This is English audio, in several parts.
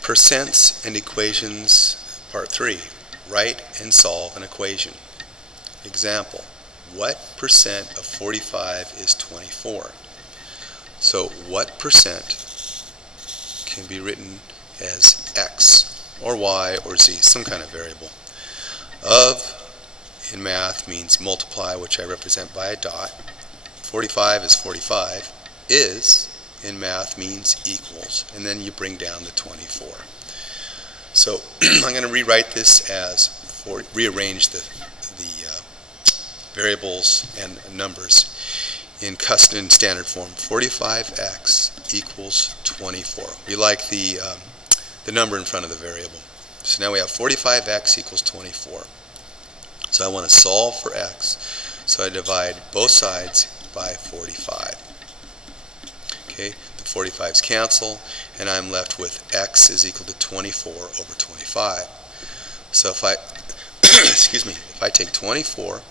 Percents and equations, part 3. Write and solve an equation. Example, what percent of 45 is 24? So what percent can be written as x or y or z, some kind of variable. Of in math means multiply, which I represent by a dot. 45 is 45. Is in math means equals, and then you bring down the 24. So I'm going to rewrite this as rearrange the variables and numbers in custom standard form. 45x equals 24. We like the number in front of the variable. So now we have 45x equals 24. So I want to solve for x. So I divide both sides by 45. Okay, the 45's cancel, and I'm left with x is equal to 24 over 25. So if I excuse me, if I take 24,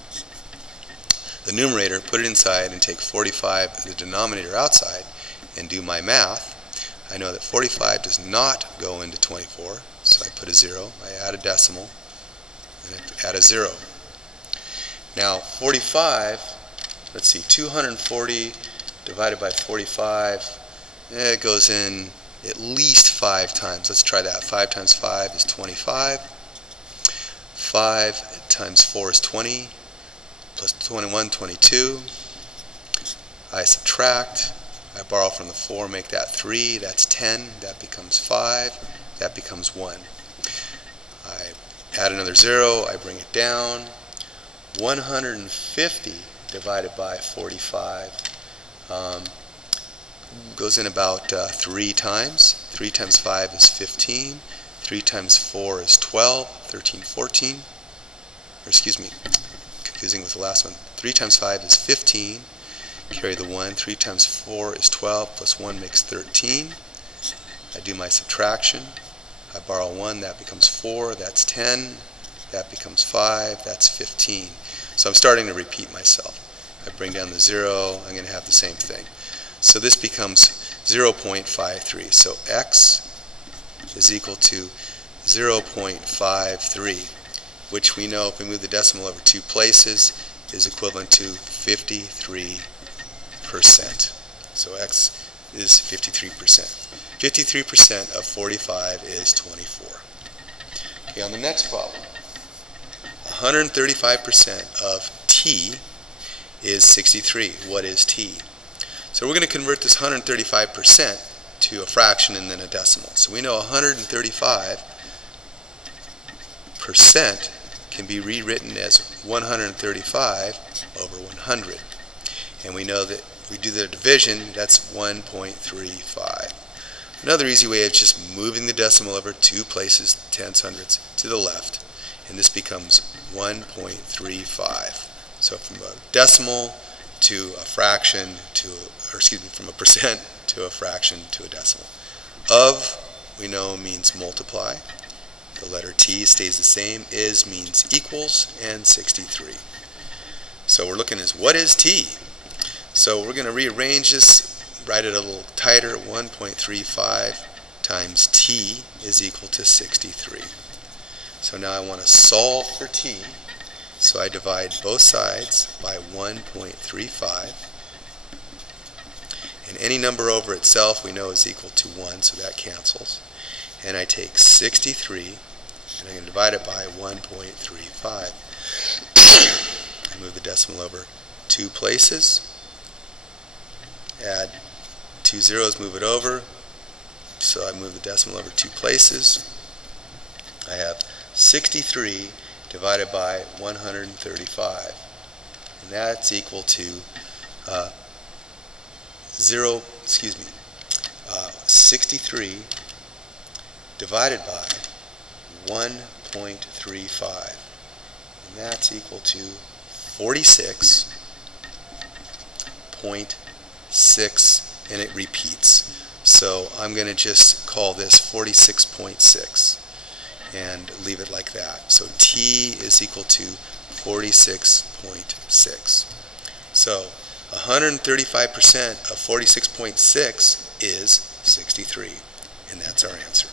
the numerator, put it inside, and take 45, the denominator, outside, and do my math, I know that 45 does not go into 24, so I put a 0, I add a decimal, and I add a 0. Now 45, let's see, 240 divided by 45, it goes in at least 5 times. Let's try that. 5 times 5 is 25. 5 times 4 is 20. Plus 21, 22. I subtract. I borrow from the 4, make that 3. That's 10. That becomes 5. That becomes 1. I add another 0. I bring it down. 150 divided by 45 goes in about 3 times. 3 times 5 is 15. 3 times 4 is 12. 13, 14. Or excuse me, confusing with the last one. 3 times 5 is 15. Carry the 1. 3 times 4 is 12. Plus 1 makes 13. I do my subtraction. I borrow 1. That becomes 4. That's 10. That becomes 5. That's 15. So I'm starting to repeat myself. I bring down the 0. I'm going to have the same thing. So this becomes 0.53. So x is equal to 0.53, which we know if we move the decimal over 2 places is equivalent to 53%. So x is 53%. 53% of 45 is 24. Okay, on the next problem, 135% of t is 63. What is t? So we're going to convert this 135% to a fraction and then a decimal. So we know 135% can be rewritten as 135 over 100. And we know that if we do the division, that's 1.35. Another easy way is just moving the decimal over 2 places, tenths, hundredths, to the left. And this becomes 1.35. So from a decimal to a fraction to, or excuse me, from a percent to a fraction to a decimal. Of, we know, means multiply. The letter T stays the same. Is means equals, and 63. So we're looking at what is T? So we're going to rearrange this, write it a little tighter. 1.35 times T is equal to 63. So now I want to solve for T. So I divide both sides by 1.35. And any number over itself we know is equal to 1, so that cancels. And I take 63, and I'm going to divide it by 1.35. I move the decimal over 2 places. Add 2 zeros, move it over. So I move the decimal over 2 places. I have 63 divided by 135, and that's equal to 63 divided by 1.35, and that's equal to 46.6, and it repeats. So I'm going to just call this 46.6. and leave it like that. So T is equal to 46.6. So 135% of 46.6 is 63, and that's our answer.